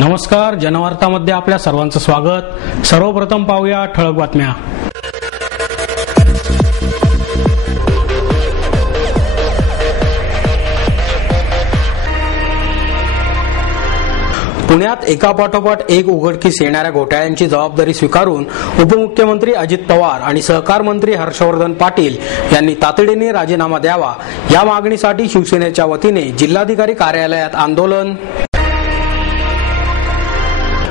नमस्कार, जनवार्तामध्ये आपल्या सर्वांचं स्वागत। सर्वप्रथम पाहूया ठळक बातम्या। पुण्यात एकापाठोपाठ एक उघडकीस येणाऱ्या घोटाळ्यांची जबाबदारी स्वीकारून उपमुख्यमंत्री अजित पवार आणि सहकार मंत्री हर्षवर्धन पाटील यांनी तातडीने राजीनामा द्यावा या मागणीसाठी शिवसेनेच्या वतीने जिल्हाधिकारी कार्यालयात आंदोलन।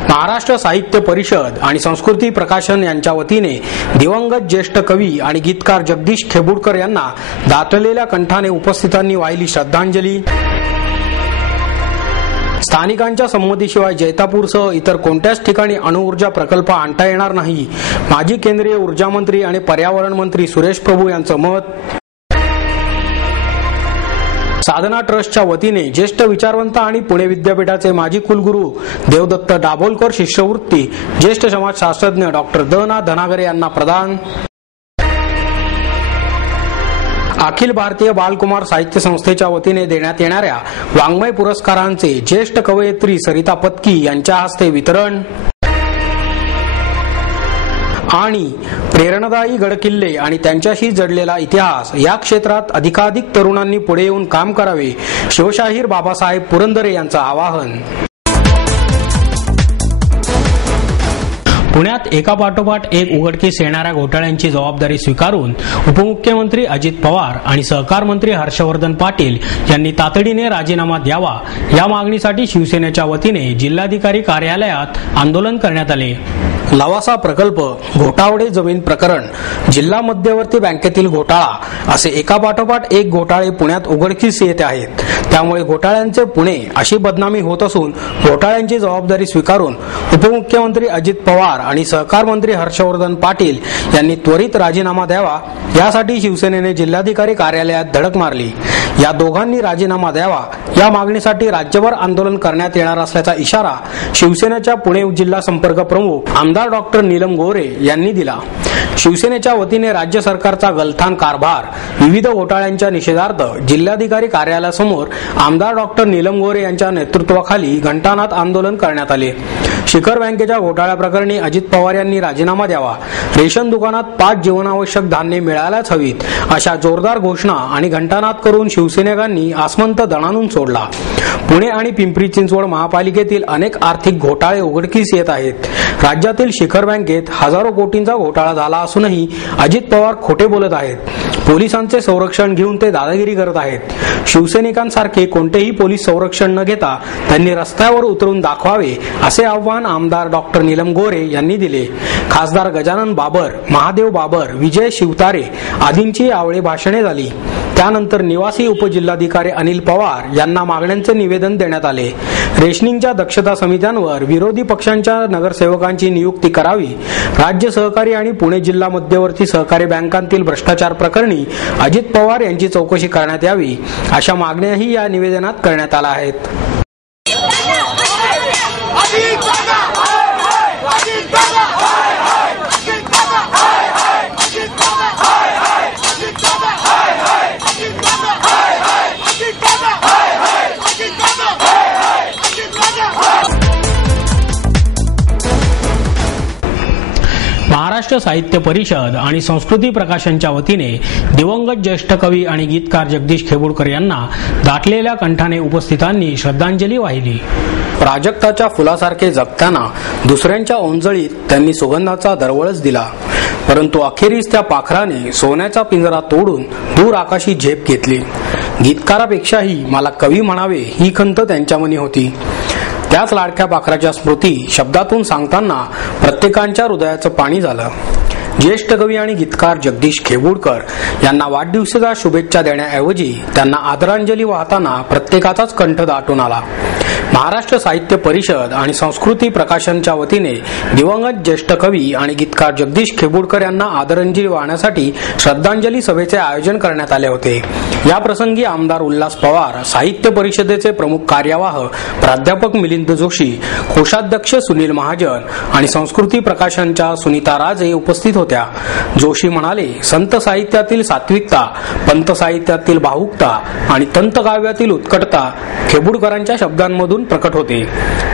महाराष्ट्र साहित्य परिषद आणि संस्कृती प्रकाशन यांच्या वतीने दिवंगत ज्येष्ठ कवी आणि गीतकार जगदीश खेबुडकर यांना दाटलेल्या कंठाने उपस्थितांनी वाहिली श्रद्धांजली। स्थानिकांच्या संमतीशिवाय जैतापूरसह इतर कोणत्याच ठिकाणी अणुऊर्जा प्रकल्प आणता येणार नाही, माजी केंद्रीय ऊर्जा मंत्री आणि पर्यावरण मंत्री सुरेश प्रभू यांचं मत। साधना ट्रस्टच्या वतीने ज्येष्ठ विचारवंत आणि पुणे विद्यापीठाचे माजी कुलगुरू देवदत्त दाभोलकर शिष्यवृत्ती ज्येष्ठ समाजशास्त्रज्ञ डॉक्टर द.ना. धनागरे यांना प्रदान। अखिल भारतीय बालकुमार साहित्य संस्थेच्या वतीने देण्यात येणाऱ्या वाङ्मय पुरस्कारांचे ज्येष्ठ कवयित्री सरिता पत्की यांच्या हस्ते वितरण। आणि प्रेरणादायी गडकिल्ले आणि त्यांच्याशी जडलेला इतिहास या क्षेत्रात अधिकाधिक तरुणांनी पुढे येऊन काम करावे, शिवशाहीर बाबासाहेब पुरंदरे यांचं आवाहन। पुण्यात एकापाठोपाठ एक उघडकीस येणाऱ्या घोटाळ्यांची जबाबदारी स्वीकारून उपमुख्यमंत्री अजित पवार आणि सहकार मंत्री हर्षवर्धन पाटील यांनी तातडीने राजीनामा द्यावा या मागणीसाठी शिवसेनेच्या वतीने जिल्हाधिकारी कार्यालयात आंदोलन करण्यात आले। लवासा प्रकल्प, घोटावडे जमीन प्रकरण, जिल्हा मध्यवर्ती बँकेतील घोटाळा असे एकापाठोपाठ एक घोटाळे पुण्यात उघडकीस येत आहेत। त्यामुळे घोटाळ्यांचे पुणे अशी बदनामी होत असून घोटाळ्यांची जबाबदारी स्वीकारून उपमुख्यमंत्री अजित पवार आणि सहकार मंत्री हर्षवर्धन पाटील यांनी त्वरित राजीनामा द्यावा यासाठी शिवसेनेने जिल्हाधिकारी कार्यालयात धडक मारली। या दोघांनी राजीनामा द्यावा या मागणीसाठी राज्यभर आंदोलन करण्यात येणार असल्याचा इशारा शिवसेनेच्या पुणे जिल्हा संपर्क प्रमुख आमदार डॉक्टर नीलम गोरे यांनी दिला। शिवसेनेच्या वतीने राज्य सरकारचा गलथान कारभार, विविध घोटाळ्यांच्या निषेधार्थ जिल्हाधिकारी कार्यालयासमोर आमदार डॉक्टर नीलम गोरे यांच्या नेतृत्वाखाली घंटानाद आंदोलन करण्यात आले। शिखर बँकेच्या घोटाळ्याप्रकरणी अजित पवार यांनी राजीनामा द्यावा, रेशन दुकानात 5 जीवनावश्यक धान्य मिळायलाच हवीत अशा जोरदार घोषणा आणि घंटानाद करून शिवसैनिकांनी आसमंत दणाणून सोडला। पुणे आणि पिंपरी चिंचवड महापालिकेतील अनेक आर्थिक घोटाळे उघडकीस येत आहेत। राज्यातील शिखर बँकेत हजारो कोटींचा घोटाळा झाला असूनही अजित पवार खोटे बोलत आहेत। पोलिसांचे संरक्षण घेऊन ते दादागिरी करत आहेत। शिवसैनिकांसारखे कोणतेही पोलीस संरक्षण न घेता त्यांनी रस्त्यावर उतरून दाखवावे असे आव्हान आमदार डॉक्टर नीलम गोरे यांनी दिले। खासदार गजानन बाबर, महादेव बाबर, विजय शिवतारे आदींची यावेळी भाषणे झाली। त्यानंतर निवासी उपजिल्हाधिकारी अनिल पवार यांना मागण्यांचे निवेदन देण्यात आले। रेशनिंगच्या दक्षता समित्यांवर विरोधी पक्षांच्या नगरसेवकांची नियुक्ती करावी, राज्य सहकारी आणि पुणे जिल्हा मध्यवर्ती सहकारी बँकांतील भ्रष्टाचार प्रकरणी अजित पवार यांची चौकशी करण्यात यावी अशा मागण्याही या निवेदनात करण्यात आल्या आहेत। महाराष्ट्र साहित्य परिषद आणि संस्कृती प्रकाशनच्या वतीने दिवंगत ज्येष्ठ कवी आणि गीतकार जगदीश खेबुडकर यांना दाटलेल्या कंठाने उपस्थितांनी श्रद्धांजली वाहिली। प्राजक्ताच्या फुलासारखे जगताना दुसऱ्यांच्या ओंजळीत त्यांनी सुगंधाचा दरवळच दिला, परंतु अखेरीस त्या पाखराने सोन्याचा पिंजरा तोडून दूर आकाशी झेप घेतली। गीतकारापेक्षाही मला कवी म्हणावे ही खंत त्यांच्या मनी होती। त्याच लाडक्या पाखराच्या स्मृती शब्दातून सांगताना प्रत्येकांच्या हृदयाचं पाणी झालं। ज्येष्ठ कवी आणि गीतकार जगदीश खेबुडकर यांना वाढदिवसाच्या शुभेच्छा देण्याऐवजी त्यांना आदरांजली वाहताना प्रत्येकाचाच कंठ दाटून आला। महाराष्ट्र साहित्य परिषद आणि संस्कृती प्रकाशनच्या वतीने दिवंगत ज्येष्ठ कवी आणि गीतकार जगदीश खेबुडकर यांना आदरांजली वाहण्यासाठी श्रद्धांजली सभेचे आयोजन करण्यात आले होते। या प्रसंगी आमदार उल्हास पवार, साहित्य परिषदेचे प्रमुख कार्यवाह प्राध्यापक मिलिंद जोशी, कोषाध्यक्ष सुनील महाजन आणि संस्कृती प्रकाशनच्या सुनीता राजे उपस्थित होत्या। जोशी म्हणाले, संत साहित्यातील सात्विकता, पंत साहित्यातील भावुकता आणि तंतकाव्यातील उत्कटता खेबुडकरांच्या शब्दांमधून प्रकट होते.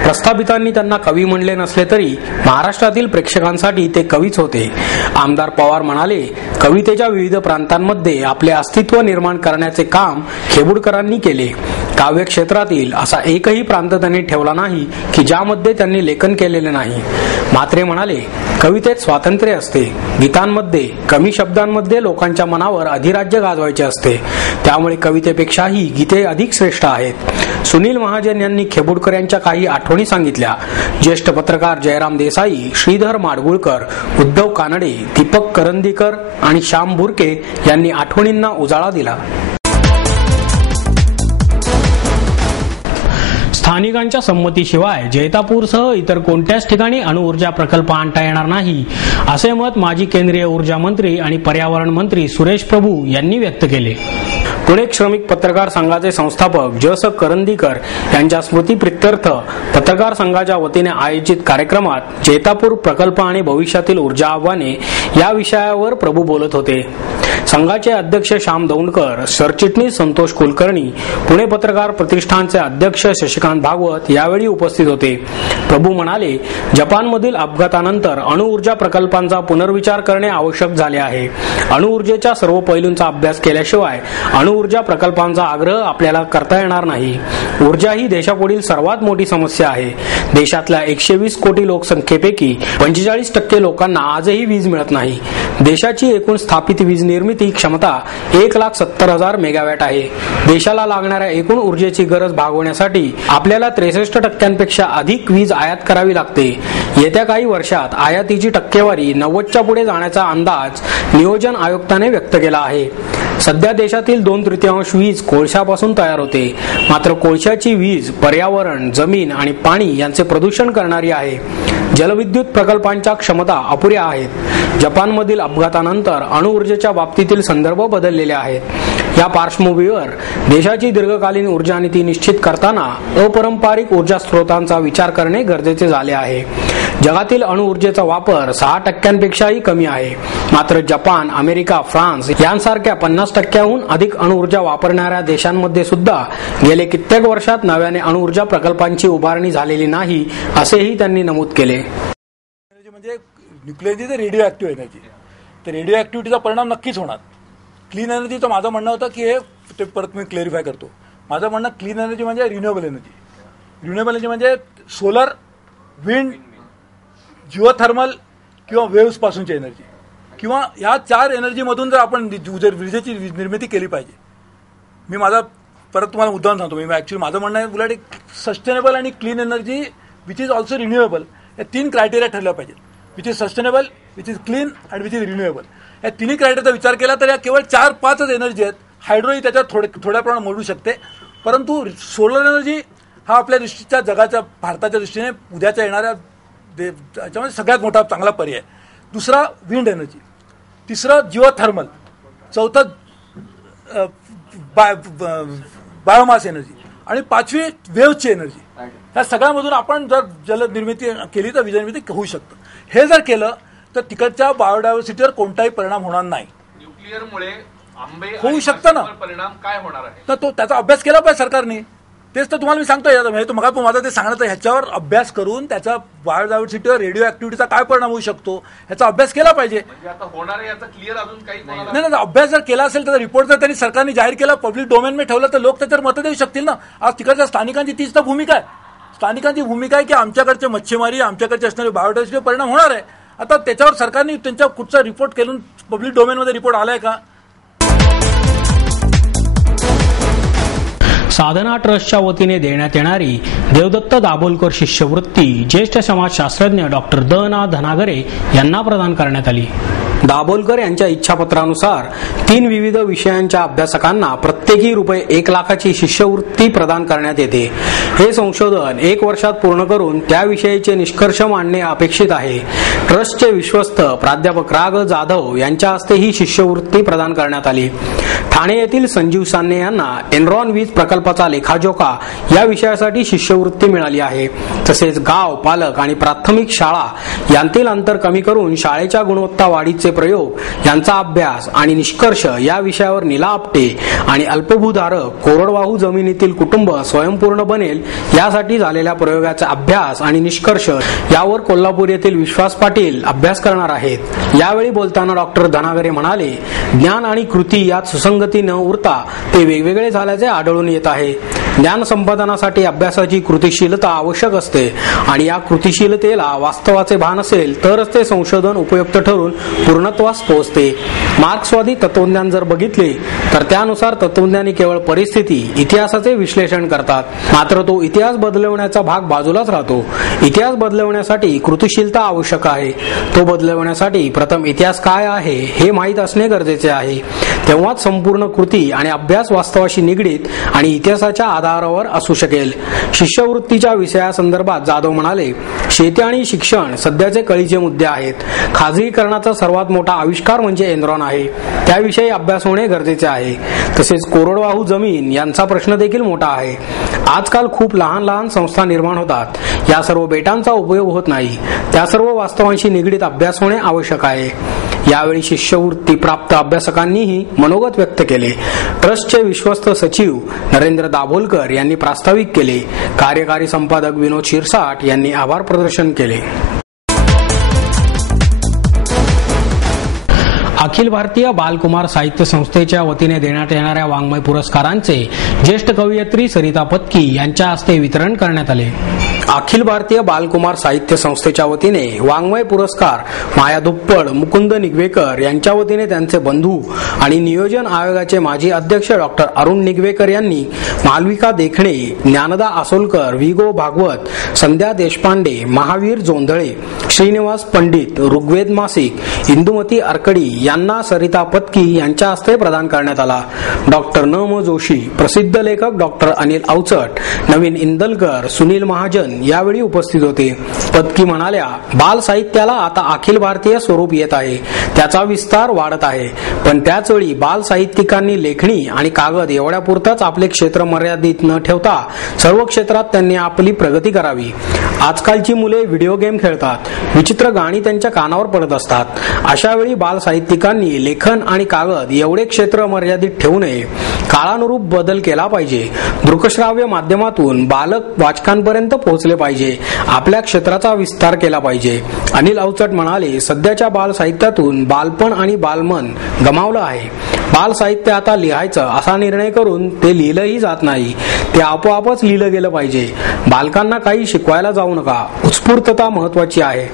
प्रस्थापितांनी त्यांना कवी म्हणले नसले तरी महाराष्ट्रातील प्रेक्षकांसाठी ते कवीच होते. आमदार पवार म्हणाले, कवितेच्या विविध प्रांतांमध्ये आपले अस्तित्व निर्माण करण्याचे काम खेबुडकरांनी केले. काव्य क्षेत्रातील असा एकही प्रांत त्यांनी ठेवला नाही की ज्यामध्ये त्यांनी लेखन केलेले नाही. म्हात्रे म्हणाले, कवितेत स्वातंत्र्य असते. गीतांमध्ये कमी शब्दांमध्ये लोकांच्या मनावर अधिराज्य गाजवायचे असते. त्यामुळे कवितेपेक्षाही गीते अधिक श्रेष्ठ आहेत. सुनील महाजन यांनी खेबुडकर यांच्या काही आठवणी सांगितल्या. ज्येष्ठ पत्रकार जयराम देसाई, श्रीधर माडगुळकर, उद्धव कानडे, दीपक करंदीकर आणि श्याम बुरके यांनी आठवणींना उजाळा दिला. स्थानिकांच्या संमतीशिवाय जैतापूरसह इतर कोणत्याच ठिकाणी अणुऊर्जा प्रकल्प आणता येणार नाही, असे मत माजी केंद्रीय ऊर्जा मंत्री आणि पर्यावरण मंत्री सुरेश प्रभू यांनी व्यक्त केले. पुणे श्रमिक पत्रकार संघाचे संस्थापक ज. स. करंदीकर यांच्या स्मृतीप्रित्यर्थ पत्रकार संघाच्या वतीने आयोजित कार्यक्रमात जैतापूर प्रकल्प आणि भविष्यातील ऊर्जा आव्हाने या विषयावर प्रभू बोलत होते. संघाचे अध्यक्ष श्याम दौंडकर, सरचिटणीस संतोष कुलकर्णी, पुणे पत्रकार प्रतिष्ठानचे अध्यक्ष शशिकांत भागवत यावेळी उपस्थित होते. प्रभू म्हणाले, जपानमधील अपघातानंतर अणुऊर्जा प्रकल्पांचा पुनर्विचार करणे आवश्यक झाले आहे. अणुऊर्जेच्या सर्व पैलूंचा अभ्यास केल्याशिवाय अणुऊर्जा प्रकल्पांचा आग्रह आपल्याला करता येणार नाही. ऊर्जा ही देशापुढील सर्वात मोठी समस्या आहे. देशातल्या 120 कोटी लोकसंख्येपैकी 45% लोकांना आजही वीज मिळत नाही. देशाची एकूण स्थापित वीज निर्मिती क्षमता 1,70,000 मेगावॅट आहे. देशाला लागणाऱ्या एकूण ऊर्जेची गरज भागवण्यासाठी आपल्याला 63% अधिक वीज आयात करावी लागते. येत्या काही वर्षात आयातीची टक्केवारी 90च्या पुढे जाण्याचा अंदाज नियोजन आयुक्ताने व्यक्त केला आहे. सध्या देशातील 2/3 वीज कोळशापासून तयार होते. मात्र कोळशाची वीज पर्यावरण, जमीन आणि पाणी यांचे प्रदूषण करणारी आहे. जलविद्युत प्रकल्पांच्या क्षमता अपुऱ्या आहेत. जपानमधील अपघातानंतर अणुऊर्जेच्या बाबतीतील संदर्भ बदललेले आहेत. या पार्श्वभूमीवर देशाची दीर्घकालीन ऊर्जा नीती निश्चित करताना अपारंपरिक ऊर्जा स्रोतांचा विचार करणे गरजेचे झाले आहे. जगातील अणुऊर्जेचा वापर 6%पेक्षाही कमी आहे. मात्र जपान, अमेरिका, फ्रान्स यांसारख्या 50%हून अधिक अणुऊर्जा वापरणाऱ्या देशांमध्ये सुद्धा गेले कित्येक वर्षात नव्याने अणुऊर्जा प्रकल्पांची उभारणी झालेली नाही, असेही त्यांनी नमूद केले. म्हणजे न्यूक्लिअर ते रेडिओ ऍक्टिव्ह एनर्जी, तर रेडिओ ऍक्टिव्हिटीचा परिणाम नक्कीच होणार. क्लीन एनर्जीचं माझं म्हणणं होतं की हे ते परत मी क्लेरिफाय करतो. माझं म्हणणं क्लीन एनर्जी म्हणजे रिन्युएबल एनर्जी. रिन्युएबल एनर्जी म्हणजे सोलर, विंड, जिओथर्मल किंवा वेव्स पासूनची एनर्जी, किंवा ह्या 4 एनर्जीमधून जर आपण विजेची निर्मिती केली पाहिजे. मी माझा परत तुम्हाला उदाहरण सांगतो. मी ॲक्च्युली माझं म्हणणं आहे उलट सस्टेनेबल आणि clean energy which is also renewable, या 3 क्रायटेरिया ठरल्या पाहिजेत. Which is sustainable, which is clean आणि विच इज रिन्युएबल. या 3 क्रायटेरियाचा विचार केला तर या केवळ 4-5च एनर्जी आहेत. हायड्रोही त्याच्यात थोड्या प्रमाणात मोडू शकते, परंतु सोलर एनर्जी हा आपल्या दृष्टीच्या जगाच्या भारताच्या दृष्टीने उद्याच्या येणाऱ्या त्याच्यामध्ये सगळ्यात मोठा चांगला पर्याय. दुसरा विंड एनर्जी, तिसरं जिओथर्मल, चौथं बायोमास एनर्जी आणि 5वी वेव्हची एनर्जी. ह्या सगळ्यामधून आपण जर जलनिर्मिती केली तर वीज निर्मिती होऊ शकतं. हे जर केलं तर तिकडच्या बायोडायव्हर्सिटीवर कोणताही परिणाम होणार नाही. न्यूक्लिअरमुळे होऊ शकतं ना परिणाम काय होणार आहे, तर तो त्याचा अभ्यास केला पाहिजे सरकारने. तेच तर तुम्हाला मी सांगतोय. मग माझा ते सांगण्याचं ह्याच्यावर अभ्यास करून त्याचा बायोडायव्हर्सिटीवर रेडिओ ऍक्टिव्हिटीचा काय परिणाम होऊ शकतो ह्याचा अभ्यास केला पाहिजे. म्हणजे आता होणार आहे याचा क्लिअर अजून काही नाही. अभ्यास जर केला असेल तर रिपोर्ट जर त्यांनी सरकारने जाहीर केला, पब्लिक डोमेनमध्ये ठेवलं तर लोक त्याच्यावर मतं देऊ शकतील ना. आज तिकडच्या स्थानिकांची तीच तर भूमिका आहे. स्थानिकांची भूमिका आहे की आमच्याकडचे मच्छीमारी, आमच्याकडचे असणारे बायोडायव्हर्सिटी परिणाम होणार आहे. आता त्याच्यावर सरकारने त्यांच्या कुठचा रिपोर्ट केला, पब्लिक डोमेनमध्ये रिपोर्ट आलाय का? साधना ट्रस्टच्या वतीने देण्यात येणारी देवदत्त दाभोलकर शिष्यवृत्ती ज्येष्ठ समाजशास्त्रज्ञ डॉक्टर द. ना. धनागरे यांना प्रदान करण्यात आली. दाभोलकर यांच्या इच्छापत्रानुसार 3 विविध विषयांच्या अभ्यासकांना प्रत्येकी ₹1 लाखाची शिष्यवृत्ती प्रदान करण्यात येते. हे संशोधन 1 वर्षात पूर्ण करून त्या विषयीचे निष्कर्ष मांडणे अपेक्षित आहे. ट्रस्टचे विश्वस्त प्राध्यापक रा. जाधव यांच्या हस्ते ही शिष्यवृत्ती प्रदान करण्यात आली. ठाणे येथील संजीव सान्ने यांना एनरॉन वीज प्रकल्पाचा लेखाजोखा या विषयासाठी शिष्यवृत्ती मिळाली आहे. तसेच गाव, पालक आणि प्राथमिक शाळा यांतील अंतर कमी करून शाळेच्या गुणवत्ता वाढीचे प्रयोग यांचा अभ्यास आणि निष्कर्ष या विषयावर नीला आपटे आणि अल्पभूधारक कोरडवाहू जमिनीतील कुटुंब स्वयंपूर्ण बनेल यासाठी झालेल्या प्रयोगाचा अभ्यास आणि निष्कर्ष यावर कोल्हापूर येथील विश्वास पाटील अभ्यास करणार आहेत। यावेळी बोलताना डॉक्टर धनागरे म्हणाले, ज्ञान आणि कृती यात सुसंगती न उरता ते वेगवेगळे झाल्याचे आढळून येत आहे। ज्ञान संपादनासाठी अभ्यासाची कृतिशीलता आवश्यक असते आणि या कृतिशीलतेला वास्तवाचे भान असेल तरच ते संशोधन उपयुक्त ठरून पूर्णत्वास पोहोचते। मार्क्सवादी तत्वज्ञान जर बघितले तर त्यानुसार तत्वज्ञानी केवळ परिस्थिती इतिहासाचे विश्लेषण करतात, मात्र तो इतिहास बदलवण्याचा भाग बाजूलाच राहतो। इतिहास बदलवण्यासाठी कृतिशीलता आवश्यक आहे। तो बदलवण्यासाठी प्रथम इतिहास काय आहे हे माहीत असणे गरजेचे आहे, तेव्हाच संपूर्ण कृती आणि अभ्यास वास्तवाशी निगडीत आणि इतिहासाच्या आधारावर असू शकेल। शिष्यवृत्तीच्या विषयासंदर्भात जाधव म्हणाले, शेती आणि शिक्षण सध्याचे कळीचे मुद्दे आहेत। खाजगीकरणाचा सर्वात मोठा आविष्कार म्हणजे एनरॉन आहे, त्याविषयी अभ्यास होणे गरजेचे आहे। तसेच कोरडवाहू जमीन यांचा प्रश्न देखील मोठा आहे। आजकाल खूप लहान लहान संस्था निर्माण होतात, या सर्व बेटांचा उपयोग होत नाही, त्या सर्व वास्तवांशी निगडीत अभ्यास होणे आवश्यक आहे। यावेळी शिष्यवृत्ती प्राप्त अभ्यासकांनीही मनोगत व्यक्त केले। ट्रस्टचे विश्वस्त सचिव नरेंद्र दाभोलकर यांनी प्रास्ताविक केले। कार्यकारी संपादक विनोद शिरसाट यांनी आभार प्रदर्शन केले। अखिल भारतीय बालकुमार साहित्य संस्थेच्या वतीने देण्यात येणाऱ्या वाङ्मय पुरस्कारांचे ज्येष्ठ कवयित्री सरिता पत्की यांच्या हस्ते वितरण करण्यात आले। अखिल भारतीय बालकुमार साहित्य संस्थेच्या वतीने वाङ्मय पुरस्कार माया धुप्पड, मुकुंद निगवेकर यांच्या वतीने त्यांचे बंधू आणि नियोजन आयोगाचे माजी अध्यक्ष डॉक्टर अरुण निगवेकर यांनी मालविका देखणे, ज्ञानदा आसोलकर, विगो भागवत, संध्या देशपांडे, महावीर जोंधळे, श्रीनिवास पंडित, ऋग्वेद मासिक, इंदुमती अरकडी यांना सरिता पत्की यांच्या हस्ते प्रदान करण्यात आला। डॉक्टर न म जोशी, प्रसिद्ध लेखक डॉक्टर अनिल अवचट, नवीन इंदलकर, सुनील महाजन यावेळी उपस्थित होते। पत्की म्हणाल्या, बाल साहित्याला आता अखिल भारतीय स्वरूप येत आहे, त्याचा विस्तार वाढत आहे, पण त्याच वेळी बाल साहित्यिकांनी लेखणी आणि कागद एवढ्यापुरताच आपले क्षेत्र मर्यादित न ठेवता सर्व क्षेत्रात त्यांनी आपली प्रगती करावी। आजकालची मुले व्हिडिओ गेम खेळतात, विचित्र गाणी त्यांच्या कानावर पडत असतात, अशा वेळी बाल साहित्यिकांनी लेखन आणि कागद एवढे क्षेत्र मर्यादित ठेवू नये, काळानुरूप बदल केला पाहिजे। दृकश्राव्य माध्यमातून बालक वाचकांपर्यंत पोहोचले पाहिजे, आपल्या क्षेत्राचा विस्तार केला पाहिजे। अनिल अवचट म्हणाले, सध्याच्या बाल साहित्यातून बालपण आणि बालमन गमावलं आहे। बाल साहित्य आता लिहायचं असा निर्णय करून ते लिहिलंही जात नाही, ते आपोआपच लिहिलं गेलं पाहिजे। बालकांना काही शिकवायला जाऊ नका, उत्स्फूर्तता महत्वाची आहे।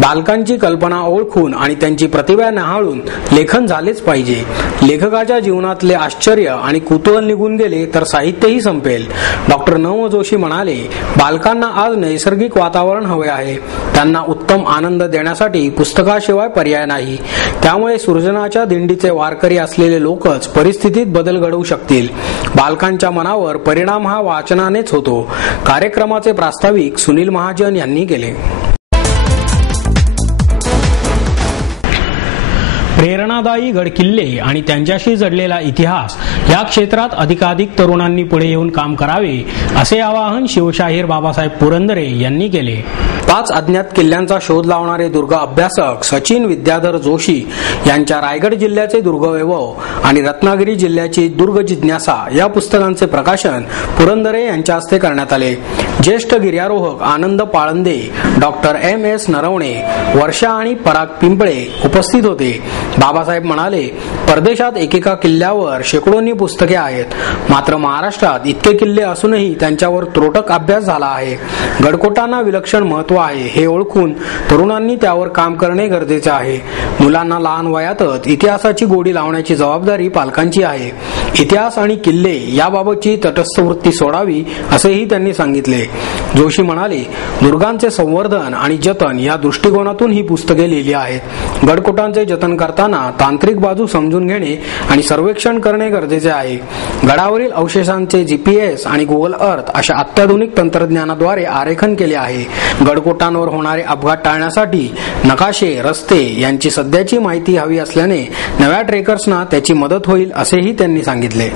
बालकांची कल्पना ओळखून आणि त्यांची प्रतिभा न्याहाळून लेखन झालेच पाहिजे। लेखकाच्या जीवनातले आश्चर्य आणि कुतूहल निघून गेले तर साहित्यही संपेल। डॉक्टर न म जोशी म्हणाले, बालकांना आज नैसर्गिक वातावरण हवे आहे, त्यांना उत्तम आनंद देण्यासाठी पुस्तकाशिवाय पर्याय नाही, त्यामुळे सृजनाच्या दिंडीचे वारकरी असलेले लोकच परिस्थितीत बदल घडवू शकतील। बालकांच्या मनावर परिणाम हा वाचनानेच होतो। कार्यक्रमाचे प्रास्ताविक सुनील महाजन यांनी केले। प्रेरणादायी गडकिल्ले आणि त्यांच्याशी जडलेला इतिहास या क्षेत्रात अधिकाधिक तरुणांनी पुढे येऊन काम करावे असे आवाहन शिवशाहीर बाबासाहेब पुरंदरे यांनी केले। 5 अज्ञात किल्ल्यांचा शोध लावणारे दुर्ग अभ्यासक सचिन विद्याधर जोशी यांच्या रायगड जिल्ह्याचे दुर्गवैभव आणि रत्नागिरी जिल्ह्याची दुर्ग जिज्ञासा या पुस्तकांचे प्रकाशन पुरंदरे यांच्या हस्ते करण्यात आले। ज्येष्ठ गिर्यारोहक आनंद पाळंदे, डॉक्टर MS नरवणे, वर्षा आणि पराग पिंपळे उपस्थित होते। बाबासाहेब म्हणाले, परदेशात एकेका किल्ल्यावर शेकडोनी पुस्तके आहेत, मात्र महाराष्ट्रात इतके किल्ले असूनही त्यांच्यावर त्रोटक अभ्यास झाला आहे। गडकोटांना विलक्षण महत्त्व आहे हे ओळखून तरुणांनी त्यावर काम करणे गरजेचे आहे। मुलांना लहान वयातच इतिहासाची गोडी लावण्याची जबाबदारी पालकांची आहे। इतिहास आणि किल्ले याबाबतची तटस्थ वृत्ती सोडावी असेही त्यांनी सांगितले। जोशी म्हणाले, दुर्गांचे संवर्धन आणि जतन या दृष्टिकोनातून ही पुस्तके लिहिली आहेत। गडकोटांचे जतन करताना तांत्रिक बाजू समजून घेणे आणि सर्वेक्षण करणे गरजेचे आहे। गडावरील अवशेषांचे GPS आणि गुगल अर्थ अशा अत्याधुनिक तंत्रज्ञानाद्वारे आरेखन केले आहे। गडकोटांवर होणारे अपघात टाळण्यासाठी नकाशे, रस्ते यांची सध्याची माहिती हवी असल्याने नव्या ट्रेकर्सना त्याची मदत होईल असेही त्यांनी सांगितले।